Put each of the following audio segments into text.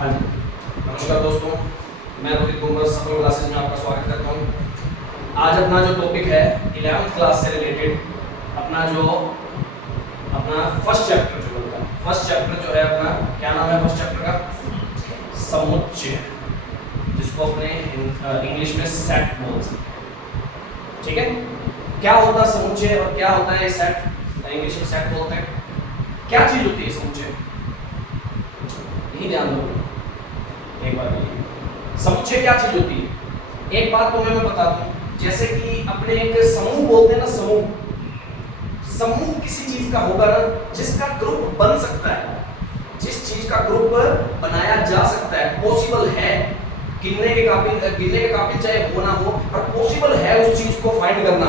हाँ जी, नमस्कार दोस्तों, मैं रोहित कुमार सफल क्लासेस में आपका स्वागत करता हूँ। आज अपना जो टॉपिक है 11th क्लास से रिलेटेड अपना फर्स्ट चैप्टर जो होगा, फर्स्ट चैप्टर जो है अपना, क्या नाम है फर्स्ट चैप्टर का? समुच्चय, जिसको अपने इंग्लिश में सेट बोलते हैं। ठीक है, क्या होता है समुच्चय और क्या होता है सेट? इंग्लिश में सेट बोलते हैं। क्या चीज होती है समुच्चय? यही ध्यान दो एक बार। समुच्चय क्या चीज होती है? एक बात तो मैं बता दूं, जैसे कि अपने एक समूह बोलते हैं ना, समूह किसी चीज का होगा ना जिसका ग्रुप बन सकता है, जिस चीज का ग्रुप बनाया जा सकता है, पॉसिबल है, गिनने के काबिल चाहे हो ना हो, पर पॉसिबल है उस चीज को फाइंड करना,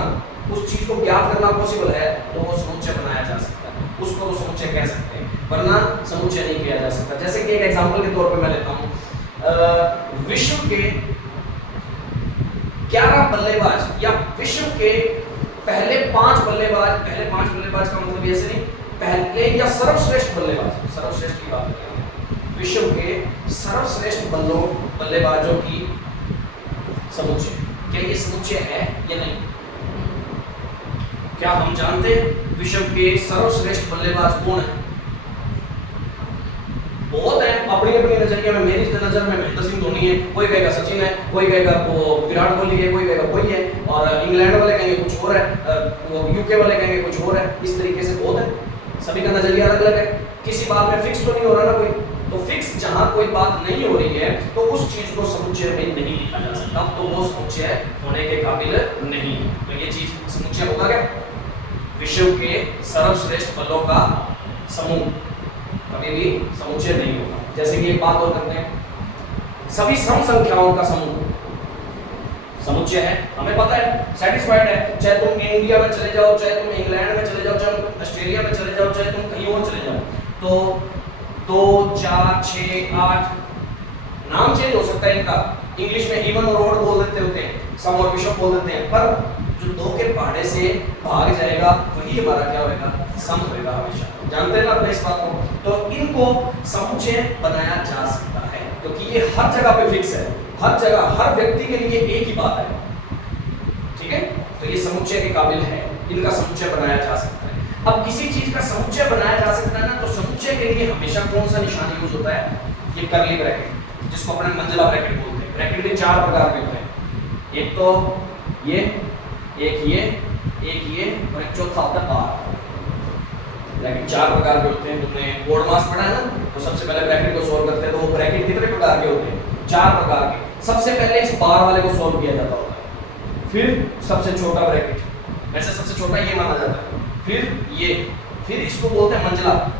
उस चीज को ज्ञात करना पॉसिबल है, तो वो समुच्चय बनाया जा सकता है, उसको तो समुच्चय कह सकते हैं, वरना समुच्चय नहीं किया जा सकता। जैसे कि एक एग्जांपल के तौर पे मैं लेता हूं, विश्व के 11 बल्लेबाज या विश्व के पहले 5 बल्लेबाज का मतलब ऐसे नहीं, पहले या सर्वश्रेष्ठ की बात करते हैं, विश्व के सर्वश्रेष्ठ बल्लेबाजों की समुच्चय। क्या ये समुच्चय है या नहीं? क्या हम जानते हैं विश्व के सर्वश्रेष्ठ बल्लेबाज कौन है? बहुत है, अपनी अपनी नजरिए में। मेरी नजर में महेंद्र सिंह धोनी है, कोई कहेगा सचिन है, कोई कहेगा विराट कोहली है, कोई कहेगा कोई है, और इंग्लैंड वाले कहेंगे कुछ और है, यूके वाले कहेंगे कुछ और है। इस तरीके से बहुत है, सभी का नजरिया अलग अलग है, किसी बात में फिक्स तो नहीं हो रहा ना कोई। तो फिक्स जहां कोई बात नहीं हो रही है तो उस चीज को समुच्चय में नहीं लिखा जा सकता, तो वो समुच्चय होने के काबिल नहीं है। तो ये चीज समुच्चय होगा क्या? विश्व के सर्वश्रेष्ठ बल्लों का समूह कभी भी समुच्चय नहीं होगा। जैसे कि एक बात और करते हैं, सभी सम संख्याओं का समूह समुच्चय है, हमें पता है, सेटिस्फाइड है, चाहे तुम इंडिया में चले जाओ, चाहे तुम इंग्लैंड में चले जाओ, चाहे तुम ऑस्ट्रेलिया में चले जाओ, चाहे तुम कहीं और चले जाओ, तो 2 4 6 8 नाम चेंज हो सकता है इनका, इंग्लिश में इवन और ऑड बोल देते होते हैं, सम और विषम बोल देते हैं, पर जो 2 के पहाड़े से भाग जाएगा वही हमारा क्या होगा? सम होगा हमेशा। जानते हैं ना अपने इस बात को? तो इनको समुच्चय बनाया जा सकता है, क्योंकि ये हर जगह पे फिक्स है, हर जगह हर व्यक्ति के लिए एक ही बात है। ठीक है, तो ये समुच्चय के काबिल है, इनका समुच्चय बनाया जा सकता है। अब किसी चीज का समुच्चय बनाया जा सकता है ना, तो समुच्चय के लिए हमेशा कौन सा निशान यूज होता है? ये कर्ली ब्रैकेट, जिसको अपने मंजिला ब्रैकेट बोलते हैं। ब्रैकेट के 4 प्रकार के होते हैं, एक तो ये, एक ये और एक चौथा होता है बार। ब्रैकेट 4 प्रकार के होते हैं। तुमने कोड मास पढ़ा है ना, तो सबसे पहले ब्रैकेट को सॉल्व करते हैं, तो वो ब्रैकेट कितने प्रकार के होते हैं? 4 प्रकार के। सबसे पहले इस बार वाले को सॉल्व किया जाता होता है, फिर सबसे छोटा ब्रैकेट, वैसे सबसे छोटा ये माना जाता है, फिर ये, फिर इसको बोलते हैं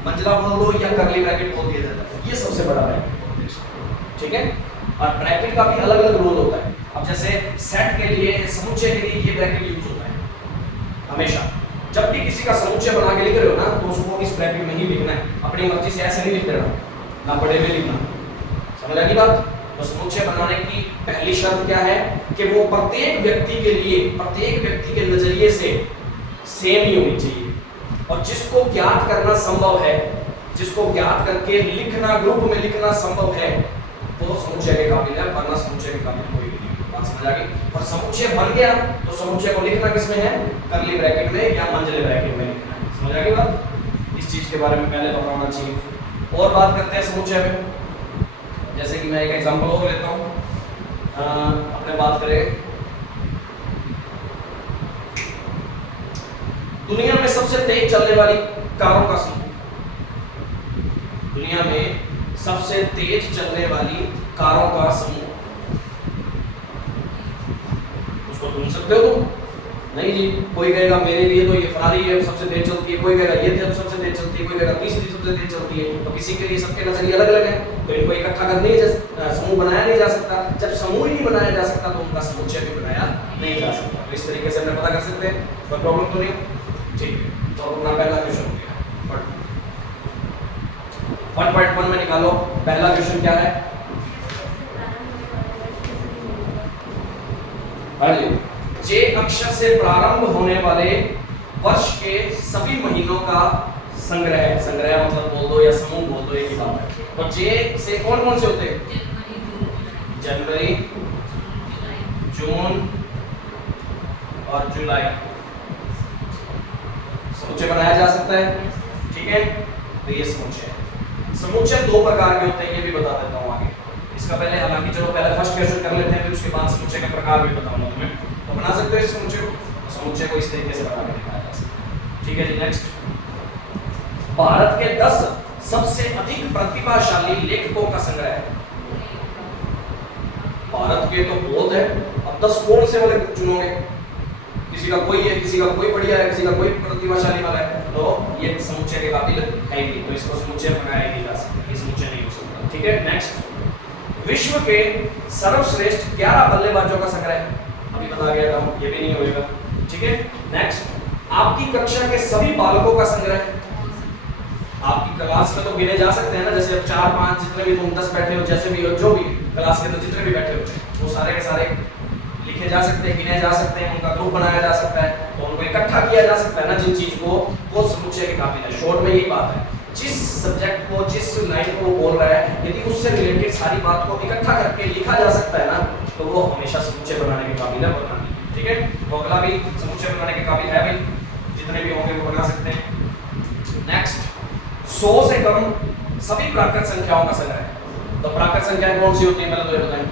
मंजिला बोल दो या कर्ली ब्रैकेट बोल दिया जाता है, ये सबसे बड़ा ब्रैकेट। ठीक है, और ब्रैकेट का भी अलग अलग रोल होता है। अब जैसे सेट के लिए, समुच्चय के लिए ये ब्रैकेट यूज होता है हमेशा। जब भी किसी का समुच्चय बना के लिख रहे हो ना, तो उसको इस ब्रैकेट में ही लिखना है, अपनी मर्जी से ऐसे नहीं लिख देना, ना बड़े में लिखना। समझ आ गई बात? तो समुच्चय बनाने की पहली शर्त क्या है कि वो प्रत्येक व्यक्ति के नजरिए से सेम ही होनी चाहिए, और जिसको ज्ञात करना संभव है, जिसको ज्ञात करके लिखना, ग्रुप में लिखना संभव है, वो समुच्चय के काबिल है, वरना समुच्चय के काबिल कोई नहीं। बात समझ आ गई? और समुच्चय बन गया तो समुच्चय को लिखना किसमें है? कर्ली ब्रैकेट में या मंजिले ब्रैकेट में लिखना है। समझ आ गई बात? इस चीज के बारे में पहले पता होना चाहिए। और बात करते हैं समुच्चय में, जैसे कि मैं एक एग्जांपल और लेता हूं, अपने बात करें, दुनिया में सबसे तेज चलने वाली कारों का समूह, दुनिया में सबसे तेज चलने वाली कारों का समूह, उसको ढूंढ सकते हो तुम? नहीं जी, कोई कहेगा मेरे लिए तो ये फरारी है सबसे तेज चलती है, कोई कहेगा ये सबसे तेज चलती है, कोई कहेगा तीसरी सबसे तेज चलती है। तो किसी के लिए सबके नजरिए अलग अलग है, तो इनको इकट्ठा कर नहीं समूह बनाया नहीं जा सकता। जब समूह ही नहीं बनाया जा सकता तो उनका समुच्चय भी बनाया नहीं जा सकता। तो इस तरीके से हमने पता कर सकते हैं, कोई प्रॉब्लम तो नहीं। ठीक है, तो अपना पहला क्वेश्चन हो गया। 1.1 में निकालो, पहला क्वेश्चन क्या है? हाँ जी, जे अक्षर से प्रारंभ होने वाले वर्ष के सभी महीनों का संग्रह मतलब बोल दो या समूह बोल दो, एक ही बात है। तो जे से कौन कौन से होते हैं? जनवरी, जून और जुलाई समुच्चय बनाया जा सकता है। ठीक है, तो ये समुच्चय है। समुच्चय दो प्रकार के होते हैं, ये भी बता देता हूँ आगे। इसका पहले हालांकि चलो पहले फर्स्ट क्वेश्चन कर लेते हैं, फिर उसके बाद समुच्चय के प्रकार भी बताऊंगा तुम्हें। तो बना सकते हो इस समुच्चय को। समुच्चय को इस तरीके से बना के दिखाया जा सकता है। ठीक है जी, नेक्स्ट। भारत के 10 सबसे अधिक प्रतिभाशाली लेखकों का संग्रह है। भारत के तो बहुत है, अब 10 कौन से वाले चुनोगे? किसी का कोई है, किसी का कोई बढ़िया है, किसी का कोई प्रतिभाशाली वाला है, तो ये समुच्चय के काबिल है ही, तो इसको समुच्चय बनाया नहीं जा सकता, ये समुच्चय नहीं हो सकता। ठीक है, नेक्स्ट। विश्व के सर्वश्रेष्ठ 11 बल्लेबाजों का संग्रह है। अभी बता गया था, ये भी नहीं होएगा। ठीक है, नेक्स्ट। आपकी कक्षा के सभी बालकों का संग्रह। आपकी क्लास में तो गिने जा सकते हैं ना, जैसे अब 4-5 जितने भी तुम 10 बैठे हो, जैसे भी हो, जो भी क्लास के अंदर जितने भी बैठे हो, वो सारे के सारे लिखे जा सकते हैं, गिने जा सकते हैं, उनका ग्रुप बनाया जा सकता है, तो उनको इकट्ठा किया जा सकता है ना, जिन चीज को, वो समुच्चय के काबिल है। शॉर्ट में यही बात है, जिस सब्जेक्ट को, जिस लाइन को बोल रहा है, यदि उससे रिलेटेड सारी बात को इकट्ठा करके लिखा जा सकता है ना, तो वो हमेशा समुच्चय बनाने के काबिल है, बनाने। ठीक है, तो अगला भी समुच्चय बनाने के काबिल है भाई, जितने भी होंगे वो बना सकते हैं। नेक्स्ट। 100 से कम सभी प्राकृत संख्याओं का संग्रह है। तो प्राकृत संख्याएं कौन सी होती है, पहले तो ये बताएं।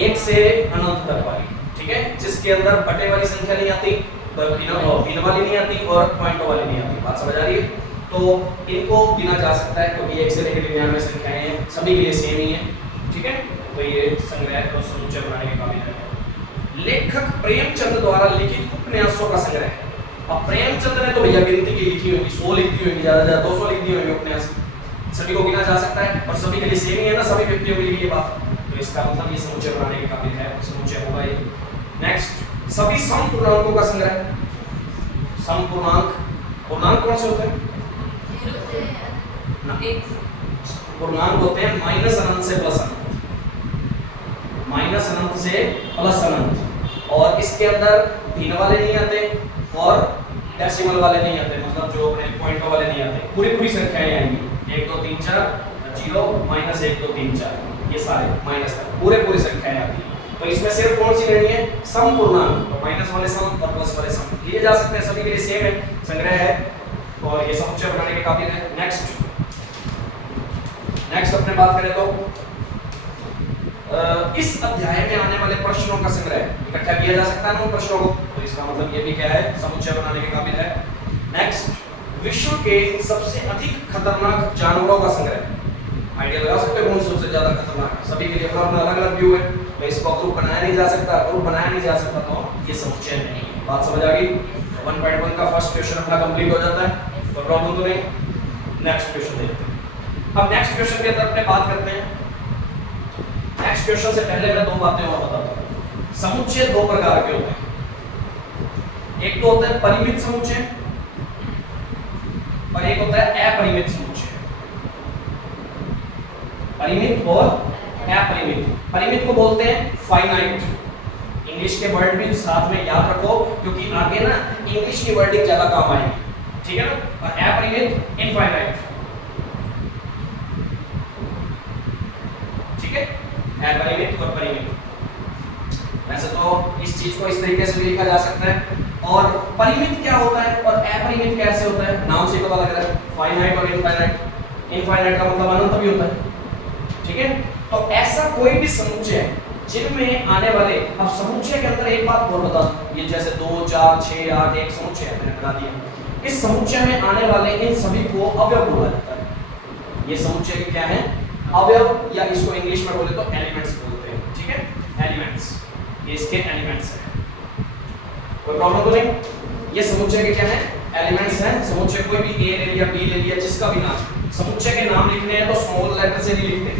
1 से अनंत तक वाली। ठीक है, जिसके अंदर बटे वाली संख्या नहीं आती, भिन्न वाली नहीं आती और पॉइंट वाली नहीं आती। बात समझ आ रही है? तो इनको गिना जा सकता है, क्योंकि 1 से लेकर 99 संख्याएं हैं, सभी के लिए सेम ही है। ठीक है, तो ये संग्रह तो समुच्चय बनाने के काबिल है। लेखक प्रेमचंद द्वारा लिखित उपन्यासों का संग्रह है। अब प्रेमचंद ने तो भैया गिनती की लिखी होगी, 100 लिखी होगी, ज्यादा ज्यादा 200 लिख दी होगी उपन्यास, सभी को गिना जा सकता है और सभी के लिए सेम ही है ना, सभी व्यक्तियों के लिए ये बात, तो इसका मतलब ये समुच्चय बनाने के काबिल है, समुच्चय होगा ये। नेक्स्ट। सभी समपूर्णांकों का संग्रह। समपूर्णांक, पूर्णांक कौन से होते हैं? पूर्णांक होते हैं माइनस अनंत से प्लस अनंत, माइनस अनंत से प्लस अनंत, और इसके अंदर भिन्न वाले नहीं आते और डेसिमल वाले नहीं आते, मतलब जो अपने पॉइंट वाले नहीं आते, पूरी पूरी संख्याएं आएंगी, 1 2 3 4 0 माइनस 1 2 3 4, ये सारे माइनस तक पूरे पूरी संख्याएं आती हैं। तो इसमें सिर्फ कौन सी लेनी है? समपूर्णांक, तो माइनस वाले सम और प्लस वाले सम लिए जा सकते हैं, सभी के लिए सेम है, संग्रह है और ये समुच्चय बनाने के काबिल है। नेक्स्ट। नेक्स्ट अपने बात करें तो इस अध्याय में आने वाले प्रश्नों का संग्रह इकट्ठा किया जा सकता है ना उन प्रश्नों को, तो इसका मतलब ये भी क्या है, समुच्चय बनाने के काबिल है। नेक्स्ट। विश्व के सबसे अधिक खतरनाक जानवरों का संग्रह। आइडिया लगा सकते हो कौन सबसे ज्यादा खतरनाक है, सभी के लिए अपना अपना अलग अलग व्यू है, तो इसको ग्रुप बनाया नहीं जा सकता, ग्रुप बनाया नहीं जा सकता, तो ये समुच्चय नहीं है। बात समझ आ गई? 1.1 का फर्स्ट क्वेश्चन अपना कंप्लीट हो जाता है, तो प्रॉब्लम तो नहीं। नेक्स्ट क्वेश्चन देखते हैं। अब नेक्स्ट क्वेश्चन के अंदर अपने बात करते हैं। नेक्स्ट क्वेश्चन से पहले मैं 2 बातें और बताता हूं। समुच्चय 2 प्रकार के होते हैं, एक तो होता है परिमित समुच्चय और एक होता है अपरिमित समुच्चय। परिमित और अपरिमित। परिमित को बोलते हैं फाइनाइट, इंग्लिश के वर्ड भी साथ में याद रखो, क्योंकि आगे ना इंग्लिश की वर्डिंग ज्यादा काम आएगी, ठीक है ना। और अपरिमित इनफाइनाइट, ठीक है, अपरिमित और परिमित। वैसे तो इस चीज को इस तरीके से भी लिखा जा सकता है। और परिमित क्या होता है और अपरिमित कैसे होता है, नाम से पता लग रहा है, फाइनाइट और इनफाइनाइट। इनफाइनाइट का मतलब अनंत भी होता है, ठीक है। तो ऐसा कोई भी समुच्चय जिनमें आने वाले, अब समुच्चय के अंदर एक बात और बता, ये जैसे 2 4 6 8 एक समुच्चय है, मैंने बता दिया। इस समुच्चय में आने वाले इन सभी को अवयव बोला जाता है। ये समुच्चय के क्या है, अवयव, या इसको इंग्लिश में बोले तो एलिमेंट्स बोलते हैं, ठीक है, एलिमेंट्स, ये इसके एलिमेंट्स हैं। कोई प्रॉब्लम तो नहीं? ये समुच्चय के क्या है, एलिमेंट्स हैं। समुच्चय कोई भी ए ले लिया, बी ले लिया, जिसका भी नाम, समुच्चय के नाम लिखने हैं तो स्मॉल लेटर से नहीं लिखते।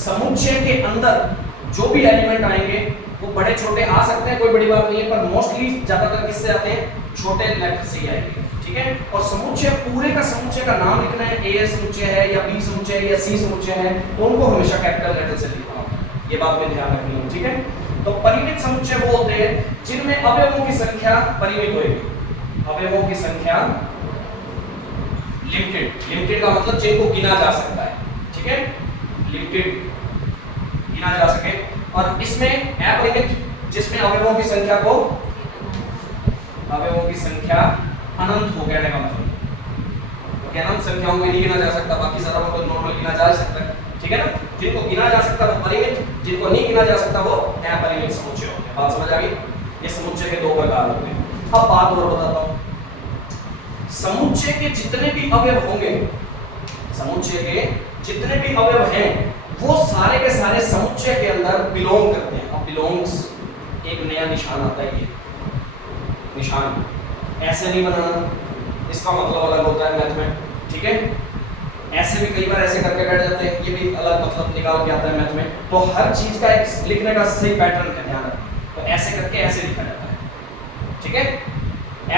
समुच्चय के अंदर जो भी एलिमेंट आएंगे वो बड़े छोटे आ सकते हैं, कोई बड़ी बात नहीं है, पर मोस्टली ज्यादातर किससे आते हैं, छोटे लेटर से ही आएंगे, ठीक है। और समुच्चय, पूरे का समुच्चय का नाम लिखना है, ए समुच्चय है या बी समुच्चय है या सी समुच्चय है, उनको हमेशा कैपिटल लेटर से लिखना होता है, ये बात में ध्यान रखनी है, ठीक है। तो परिमित समुच्चय वो होते हैं जिनमें अवयवों की संख्या परिमित होगी, अवयवों की संख्या लिमिटेड, लिमिटेड का मतलब जिनको गिना जा सकता है, ठीक है, लिमिटेड गिना जा सके। और इसमें अपरिमित, जिसमें अवयवों की संख्या को, अवयवों की संख्या अनंत हो कहने का मतलब, क्योंकि अनंत संख्याओं को नहीं गिना जा सकता, बाकी सारा को नॉर्मल गिना जा सकता है, ठीक है ना। जिनको गिना जा सकता वो परिमित, जिनको नहीं गिना जा सकता वो अपरिमित समुच्चय होते हैं। बात समझ आ गई? ये समुच्चय के दो प्रकार होते हैं। अब बात और बताता हूं, समुच्चय के जितने भी अवयव होंगे, समुच्चय के जितने भी अवयव हैं वो सारे के सारे समुच्चय के अंदर बिलोंग करते हैं। अब बिलोंग्स एक नया निशान आता है, ये निशान ऐसे नहीं बनाना, इसका मतलब अलग होता है मैथ में, ठीक है। ऐसे भी कई बार ऐसे करके बैठ जाते हैं, ये भी अलग मतलब निकाल के आता है मैथ में। तो हर चीज का एक लिखने का सही पैटर्न है, ध्यान रखना। तो ऐसे करके ऐसे लिखा जाता है, ठीक है।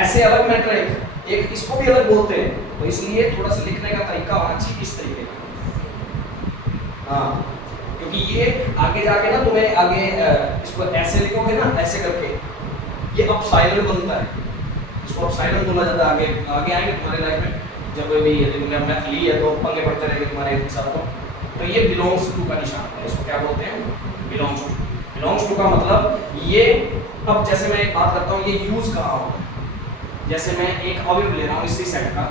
ऐसे अलग मैटर है, एक इसको भी अलग बोलते हैं, तो इसलिए थोड़ा सा लिखने का तरीका होना चाहिए इस तरीके का, हाँ, क्योंकि ये आगे जाके ना तुम्हें आगे इसको ऐसे लिखोगे ना, ऐसे करके ये अपसाइलन बनता है, इसको अपसाइलन बोला जाता है। आगे आगे आएंगे तुम्हारे लाइफ में, जब भी यदि तुमने मैथ ली है तो पंगे पड़ते रहेंगे तुम्हारे साथ। तो ये बिलोंग्स टू का निशान है, इसको क्या बोलते हैं? Belongs to. बिलोंग्स टू का मतलब ये, अब जैसे मैं एक बात करता हूँ, ये यूज कहाँ होगा, जैसे मैं एक अवयव ले रहा हूँ इसी सेट का,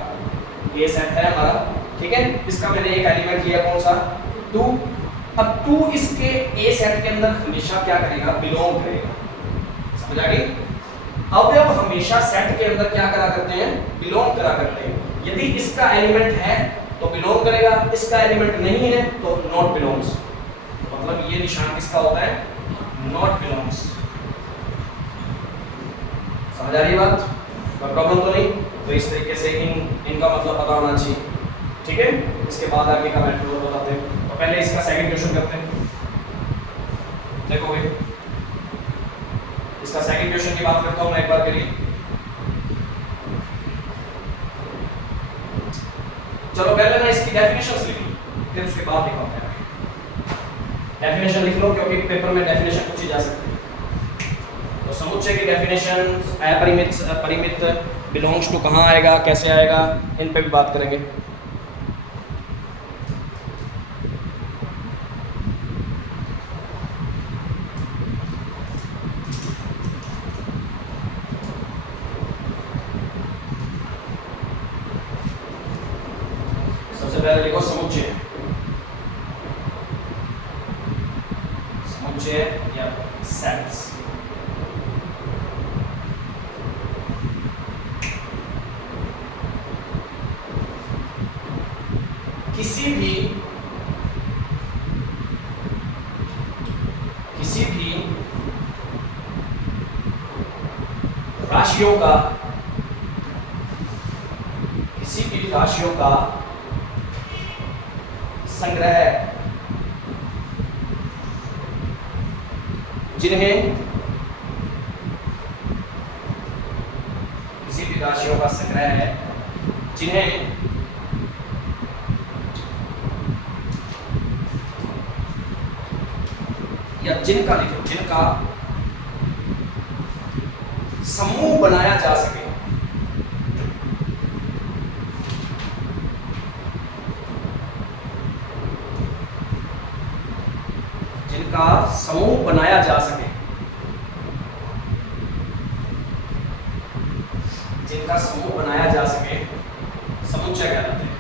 ये सेट है हमारा, ठीक है, इसका मैंने एक एलिमेंट लिया, कौन सा? 2। अब 2 इसके ए सेट के अंदर हमेशा क्या करेगा? बिलोंग करेगा, समझ आ गई? अवयव हमेशा सेट के अंदर क्या करा करते हैं? बिलोंग करा करते हैं। यदि इसका एलिमेंट है तो बिलोंग करेगा, इसका एलिमेंट नहीं है तो नॉट बिलोंग्स। मतलब ये निशान किसका होता है? Not belongs. समझ आ रही है बात? कोई प्रॉब्लम तो नहीं? तो इस तरीके से इनका मतलब पता होना चाहिए, ठीक है। इसके बाद आगे का मैटर और बताते हैं। तो पहले इसका सेकंड क्वेश्चन करते हैं। देखो भाई, इसका सेकंड क्वेश्चन की बात करता हूं मैं एक बार के लिए। चलो पहले ना इसकी डेफिनेशंस लिख लो, फिर उसके बाद दिखाते हैं। डेफिनेशन लिख लो, क्योंकि पेपर में डेफिनेशन पूछी जा सकती है। तो समुच्चय की डेफिनेशन, अपरिमित, परिमित, बिलोंग्स टू कहाँ आएगा, कैसे आएगा, इन पे भी बात करेंगे। सबसे पहले लिखो समुच्चय, समुच्चय या सेट्स। किसी भी राशियों का, किसी भी राशियों का संग्रह जिन्हें, किसी भी राशियों का संग्रह है जिन्हें या जिनका, लिखो जिनका समूह बनाया जा सके, जिनका समूह बनाया जा सके, जिनका समूह बनाया जा सके, समुच्चय कहलाते हैं।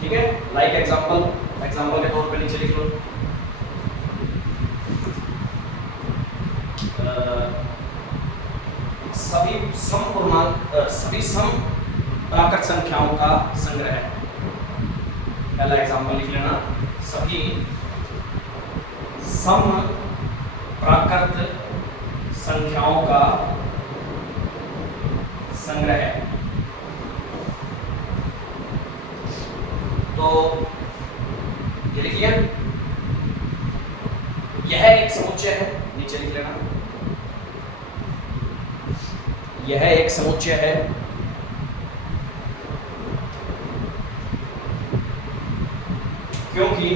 ठीक है, लाइक एग्जांपल, एग्जांपल के तौर पे नीचे लिख लो, सभी समपूर्णांक, सभी सम प्राकृत संख्याओं का संग्रह। पहला एग्जांपल लिख लेना, सभी सम प्राकृत संख्याओं का संग्रह। तो ये लिखिए, यह एक समुच्चय है, नीचे लिख लेना, यह एक समुच्चय है क्योंकि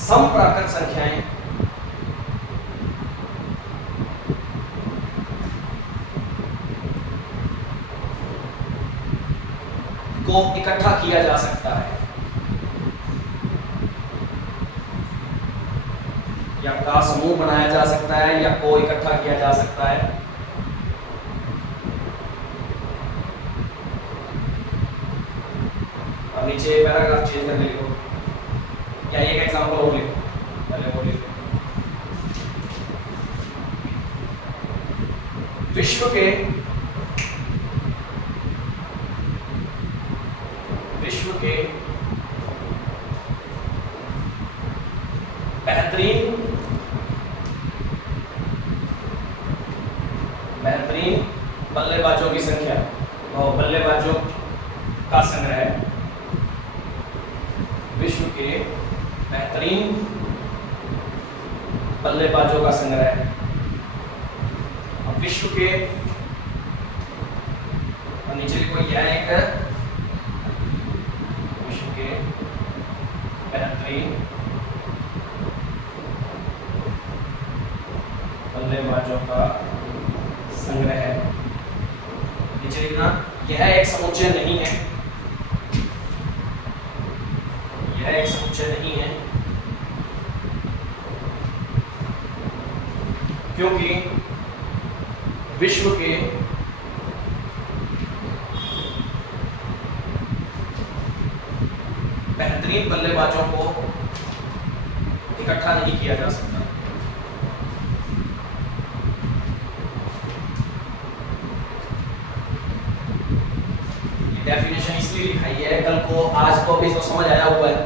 समप्राकृत संख्याएं को इकट्ठा किया जा सकता है या का समूह बनाया जा सकता है या को इकट्ठा किया जा सकता है। अब नीचे पैराग्राफ चेंज करके लिखो या एक एग्जांपल और लिखो, पहले वो लिखो। विश्व के बेहतरीन बल्लेबाजों की संख्या और बल्लेबाजों का संग्रह, विश्व के बेहतरीन बल्लेबाजों का संग्रह। अब विश्व के नीचे लिखो यह एक विश्व के बेहतरीन बल्लेबाजों का संग्रह है। नीचे लिखना यह एक समुच्चय नहीं है, यह एक समुच्चय नहीं है क्योंकि विश्व के बेहतरीन बल्लेबाजों को इकट्ठा नहीं किया जा सकता। डेफिनेशन इसलिए लिखाई है, कल को आज तो अभी इसको समझ आया हुआ है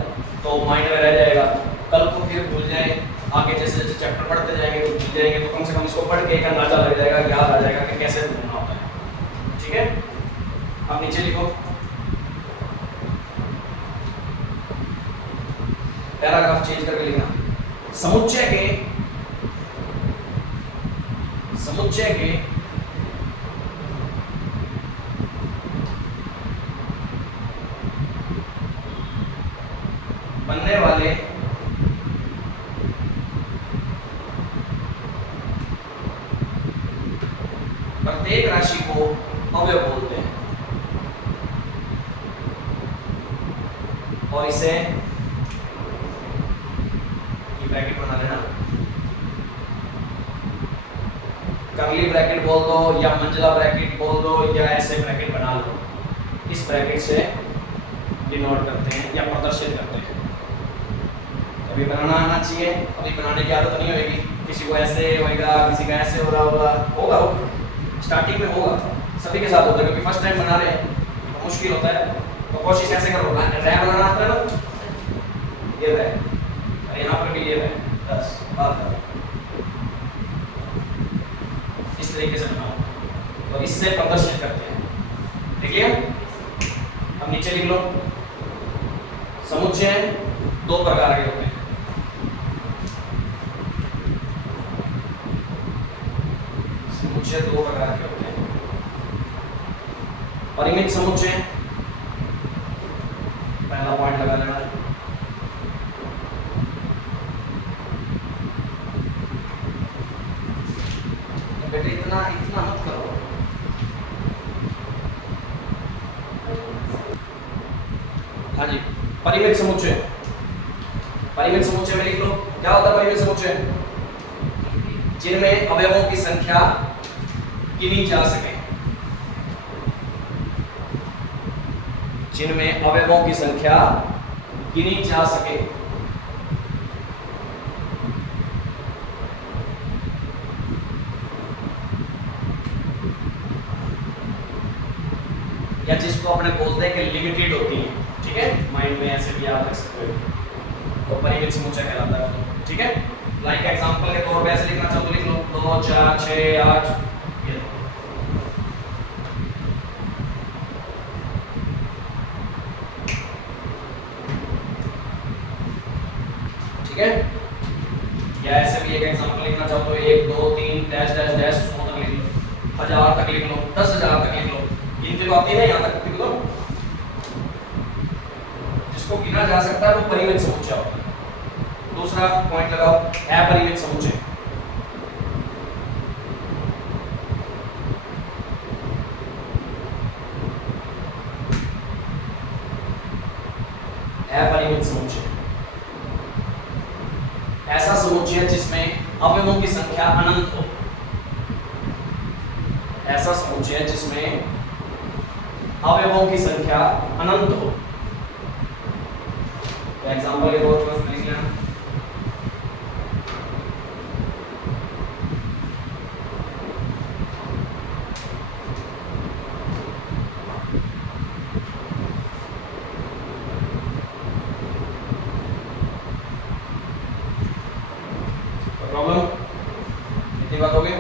तो माइंड में रह जाएगा, कल को फिर भूल जाए, आगे जैसे जैसे चैप्टर पढ़ते जाएंगे तो भूल जाएंगे, तो कम से कम इसको पढ़ के एक अंदाजा लग जाएगा, याद आ जाएगा कि कैसे ढूंढना होता है। ठीक है, अब नीचे लिखो पैराग्राफ चेंज करके लिखना। समुच्चय के बनने वाले प्रत्येक राशि को अवयव बोलते हैं और इसे ब्रैकेट बना लेना, कर्ली ब्रैकेट बोल दो या मंजिला ब्रैकेट बोल दो या ऐसे ब्रैकेट बना लो, इस ब्रैकेट से डिनोट करते हैं या प्रदर्शित करते हैं। अभी बनाना आना चाहिए, अभी बनाने की आदत नहीं होगी, किसी को ऐसे होएगा, किसी का ऐसे हो रहा होगा, स्टार्टिंग में होगा, सभी के साथ होता है क्योंकि फर्स्ट टाइम बना रहे हैं तो मुश्किल होता है, तो कोशिश ऐसे करो। रैम बनाना आता है ना, ये रहे, यहाँ पर भी ये रहे, बस बात करो, इस तरीके से बनाओ तो इससे प्रदर्शित करते हैं। देखिए अब नीचे लिख लो, समुच्चय दो प्रकार के होते हैं, समुच्चय दो प्रकार के होते हैं, परिमित समुच्चय, पहला पॉइंट लगा लेना। बेटे इतना मत करो, हाँ जी। परिमित समुच्चय, परिमित समुच्चय में लिख लो क्या होता है परिमित समुच्चय, जिनमें अवयवों की संख्या गिनी जा सके, जिनमें अवयवों की संख्या गिनी जा सके। या जिसको अपने बोलते हैं कि लिमिटेड होती है, ठीक है, माइंड में ऐसे भी याद रख सकते हो, तो परिमित समुच्चय कहलाता है। ठीक है, लाइक एग्जांपल के तौर पे ऐसे लिखना चाहो तो लिख लो 2 4 6 8 ये। ठीक है, या ऐसे भी एक एग्जांपल लिखना चाहो तो 1 2 3 डैश डैश डैश 100 तक लिख लो, 1000 तक लिख लो, 10,000 तक लिख लो, इतनी तो आती है ना, यहाँ तक लिख दो। जिसको गिना जा सकता है वो परिमित समुच्चय होता है। दूसरा पॉइंट लगाओ, अपरिमित समुच्चय। अपरिमित समुच्चय ऐसा समुच्चय जिसमें अवयवों की संख्या अनंत हो। ऐसा समुच्चय जिसमें अवयवों की संख्या अनंत हो। एग्जांपल के तौर पर लिख लेना। प्रॉब्लम इतनी बात हो गई।